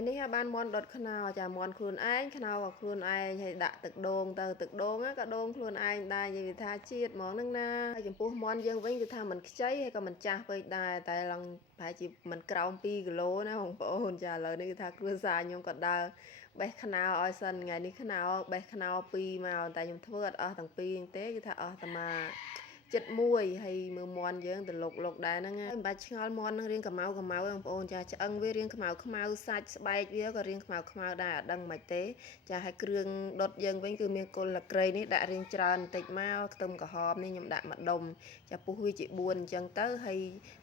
ហើយនេះបានមន់ដុតខ្នោចាមន់ខ្លួនឯងខ្នោក៏ខ្លួនឯងហើយដាក់ទឹកដូងទៅទឹកដូងក៏ដូងខ្លួនឯងដែរនិយាយថាជាតិហ្មងហ្នឹងណាហើយចំពោះមន់យើងវិញគឺថាមិនខ្ចីហើយក៏មិនចាស់ពេកដែរតែឡើងប្រហែលជាមិនក្រោម2គីឡូណាបងប្អូនចាឥឡូវនេះគឺថាគ្រួសារខ្ញុំក៏ដើរបេះខ្នោឲ្យសិនថ្ងៃនេះខ្នោបេះខ្នោ2មកតែខ្ញុំធ្វើអត់អស់ទាំង2ទេគឺថាអស់តែមកចិត្តមួយហើយមើលមន់យើងទៅលុកដែរហ្នឹងហើយមិនបាច់ឆ្ងល់មន់នឹងរៀងកម្ៅបងប្អូនចាឆ្អឹងវារៀងខ្មៅសាច់ស្បែកវាក៏រៀងខ្មៅដែរអត់ដឹងមិនទេចាហើយគ្រឿងដុតយើងវិញគឺមានគល់លក្រីនេះដាក់រៀងច្រើនបន្តិចមកខ្ទឹមក្រហមនេះខ្ញុំដាក់មួយដុំចាពុះវាជា4អញ្ចឹងទៅហើយ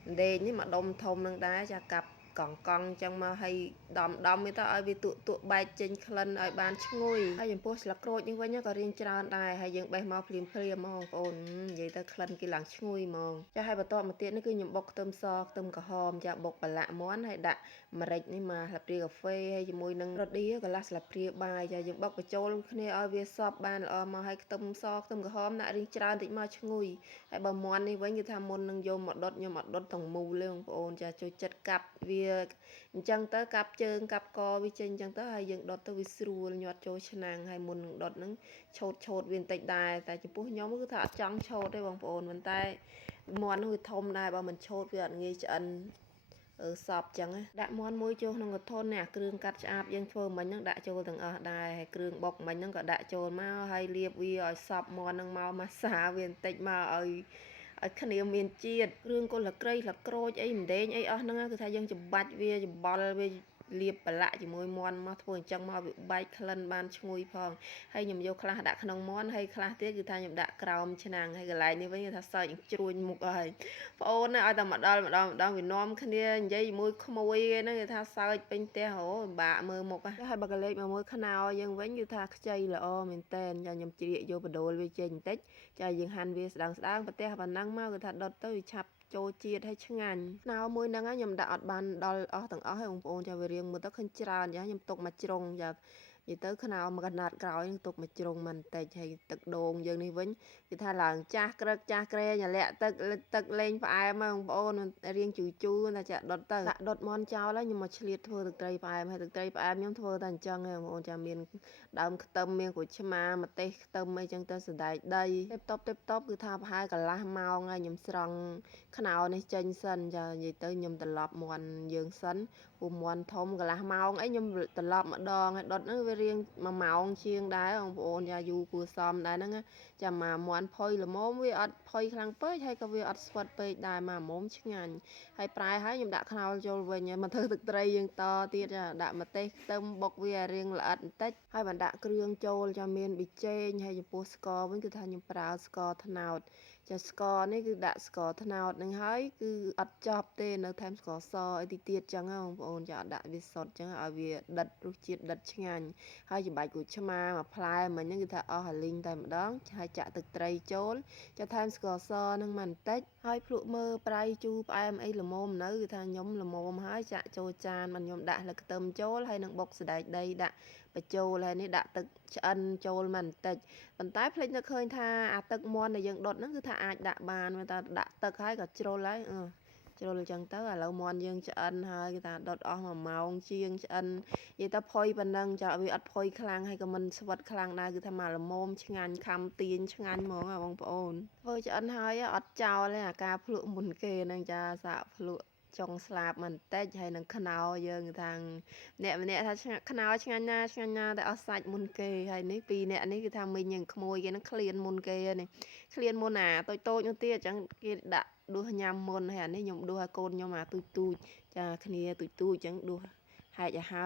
ម្ដេចនេះមួយដុំធំនឹងដែរចាកាប់កង់អញ្ចឹងមកឲ្យដំវាទៅឲ្យវាទក់បែកចេញក្លិនឲ្យបានឈ្ងុយហើយចំពោះស្លឹកក្រូចនេះវិញក៏រៀងច្រើនដែរហើយយើងបេះមកភ្លាមហ្មងបងប្អូននិយាយទៅក្លិនគេឡើងឈ្ងុយហ្មងចាហើយបន្តមកទៀតនេះគឺខ្ញុំបុកខ្ទឹមសខ្ទឹមក្រហមចាបុកប្រឡាក់មាន់ហើយដាក់ម្រេចនេះមកស្លាបព្រាកាហ្វេហើយជាមួយនឹងរ៉ូឌីកន្លះស្លាបព្រាបាយចាយើងបុកបញ្ចូលគ្នាឲ្យវាសព្វបានល្អមកហើយខ្ទឹមសខ្ទឹមក្រហមដាក់រៀងច្រើនតិចមកឈ្ងុយហើយបើមាន់នេះវិញគឺថាមុននឹងយកមកដុតខ្ញុំអត់ដុតទាំងមូលទេបងប្អូនចាចូលចិត្តកាប់វាអញ្ចឹងទៅកាប់ជើងកាប់កវាចេញអញ្ចឹងទៅហើយយើងដុតទៅវាស្រួលញាត់ចូលឆ្នាំងហើយមុននឹងដុតហ្នឹងឆូតវាបន្តិចដែរតែចំពោះខ្ញុំគឺថាអត់ចង់ឆូតទេបងប្អូនប៉ុន្តែមាន់នោះវាធំដែរបើមិនឆូតវាអត់ងាយឆ្អិនសពចឹងដាក់មាន់មួយចូលក្នុងកធននេះគ្រឿងកាត់ឆ្អាបយើងធ្វើមិញហ្នឹងដាក់ចូលទាំងអស់ដែរហើយគ្រឿងបុកមិញហ្នឹងក៏ដាក់ចូលមកហើយលាបវាឲ្យសពមាន់ហ្នឹងមកម៉ាសាវាបន្តិចមកឲ្យគ្នាមានជាតិគ្រឿងកុលក្រីស្លឹកក្រូចអីម្ដេងអីអស់ហ្នឹងគឺថាយើងចំបាច់វាច្បល់វាលាបប្រឡាក់ជាមួយមាន់មកធ្វើអញ្ចឹងមកវាបែកក្លិនបានឈ្ងុយផងហើយខ្ញុំយកខ្លះដាក់ក្នុងមាន់ហើយខ្លះទៀតគឺថាខ្ញុំដាក់ក្រោមឆ្នាំងហើយកន្លែងនេះវិញគឺថាសើចជ្រួញមុខហើយប្អូនឲ្យតែម្ដងវានាំគ្នានិយាយជាមួយក្មួយហ្នឹងគឺថាសើចពេញផ្ទះអូបាក់មើលមុខហើយបើកលេចមកមើលខ្នោយើងវិញគឺថាខ្ចីល្អមែនតែនចាខ្ញុំជ្រៀកយកបដូលវាចេញបន្តិចចាយើងហាន់វាស្ដើងប្រទេសប៉ុណ្ណឹងមកគឺថាដុតទៅវាឆាប់ចូលជាតិឲ្យឆ្ងាញ់ខ្នោមួយហ្នឹងខ្ញុំដាក់អត់បានដល់អស់ទាំងអស់ទេបងប្អូនចាវារៀងមើលទៅឃើញច្រើនចាខ្ញុំទុកមកជ្រុងចានិយាយទៅខ្នោមួយកណាត់ក្រោយនឹងទុកមកជ្រុងមិនតិចហើយទឹកដូងយើងនេះវិញគឺថាឡើងចាស់ក្រឹកចាស់ក្រែងលាក់ទឹកលេងផ្អែមបងប្អូនរៀងជូរតែចាក់ដុតទៅដាក់ដុតមន់ចោលហើយខ្ញុំមកឆ្លៀតធ្វើទឹកត្រីផ្អែមហើយទឹកត្រីផ្អែមខ្ញុំធ្វើតែអញ្ចឹងបងប្អូនចាមានដើមខ្ទឹមមានក្រូចឆ្មាម្ទេសខ្ទឹមអីចឹងទៅសណ្តែកដីទេបតបគឺថាប្រហែលកន្លះម៉ោងហើយខ្ញុំស្រង់ខ្នោនេះចេញសិនចានិយាយទៅខ្ញុំត្រឡប់មាន់យើងសិនពូមាន់ធំកន្លះម៉ោងអីខ្ញុំត្រឡប់ម្ដងហើយដុតហ្នឹងវារៀង1ម៉ោងជាងដែរបងប្អូនយ៉ាយូរគួរសមដែរហ្នឹងចាំមកមាន់ផុយល្មមវាអត់ផុយខ្លាំងពេកហើយក៏វាអត់ស្វិតពេកដែរមកមុំឆ្ងាញ់ហើយប្រែហើយខ្ញុំដាក់ខ្នោចូលវិញមកធ្វើទឹកត្រីយើងតទៀតចាដាក់ម្ទេសខ្ទឹមបុកវារៀងល្អិតបន្តិចហើយបានដាក់គ្រឿងចូលចាមានប៊ីចេងហើយចំពោះស្ករវិញគឺថាខ្ញុំប្រើស្ករត្នោតចាស្ករនេះគឺដាក់ស្ករត្នោតនឹងហើយគឺអត់ចប់ទេនៅថែមស្ករសអីទៀតចឹងបងប្អូនចាអត់ដាក់វាសុទ្ធចឹងឲ្យវាដិតរសជាតិដិតឆ្ងាញ់ហើយចំបាច់ក្រូចឆ្មាមួយផ្លែមិញហ្នឹងគឺថាអស់អាលីងតែម្ដងហើយចាក់ទឹកត្រីចូលចាថែមស្ករសនឹងបន្តិចហើយភ្លក់មើលប្រៃជូរផ្អែមអីល្មមនៅគឺថាខ្ញុំល្មមហើយចាក់ចូលចានមកខ្ញុំដាក់លើខ្ទឹមចូលហើយនឹងបុកសណ្តែកដីដាក់បញ្ចូលហើយនេះដាក់ទឹកឆ្អិនចូលបន្តិចប៉ុន្តែភ្លេចនឹកឃើញថាអាទឹកមាន់ដែលយើងដុតហ្នឹងគឺថាអាចដាក់បានតែដាក់ទឹកហើយក៏ជ្រុលហើយជ្រុលអញ្ចឹងទៅឥឡូវមាន់យើងឆ្អិនហើយគេថាដុតអស់1ម៉ោងជាងឆ្អិននិយាយទៅផុយប៉ុណ្ណឹងចាវាអត់ផុយខ្លាំងហើយក៏មិនស្វិតខ្លាំងដែរគឺថាមកល្មមឆ្ងាញ់ខំទាញឆ្ងាញ់ហ្មងបងប្អូនធ្វើឆ្អិនហើយអត់ចោលទេអាការភ្លក់មុនគេហ្នឹងចាសាកភ្លក់ចុងស្លាបបន្តិចហើយនឹងខ្នោយើងថាអ្នកម្នាក់ថាខ្នោឆ្ងាញ់ណាតែអស់សាច់មុនគេហើយនេះពីរអ្នកនេះគឺថាមីងនឹងក្មួយគេនឹងឃ្លានមុនគេនេះឃ្លានមុនអាតូចនោះទៀតអញ្ចឹងគេដាក់ដួសញ៉ាំមុនហើយអានេះខ្ញុំដួសឲ្យកូនខ្ញុំអាទូចចាគ្នាទូចអញ្ចឹងដួសហែកឲ្យហើយ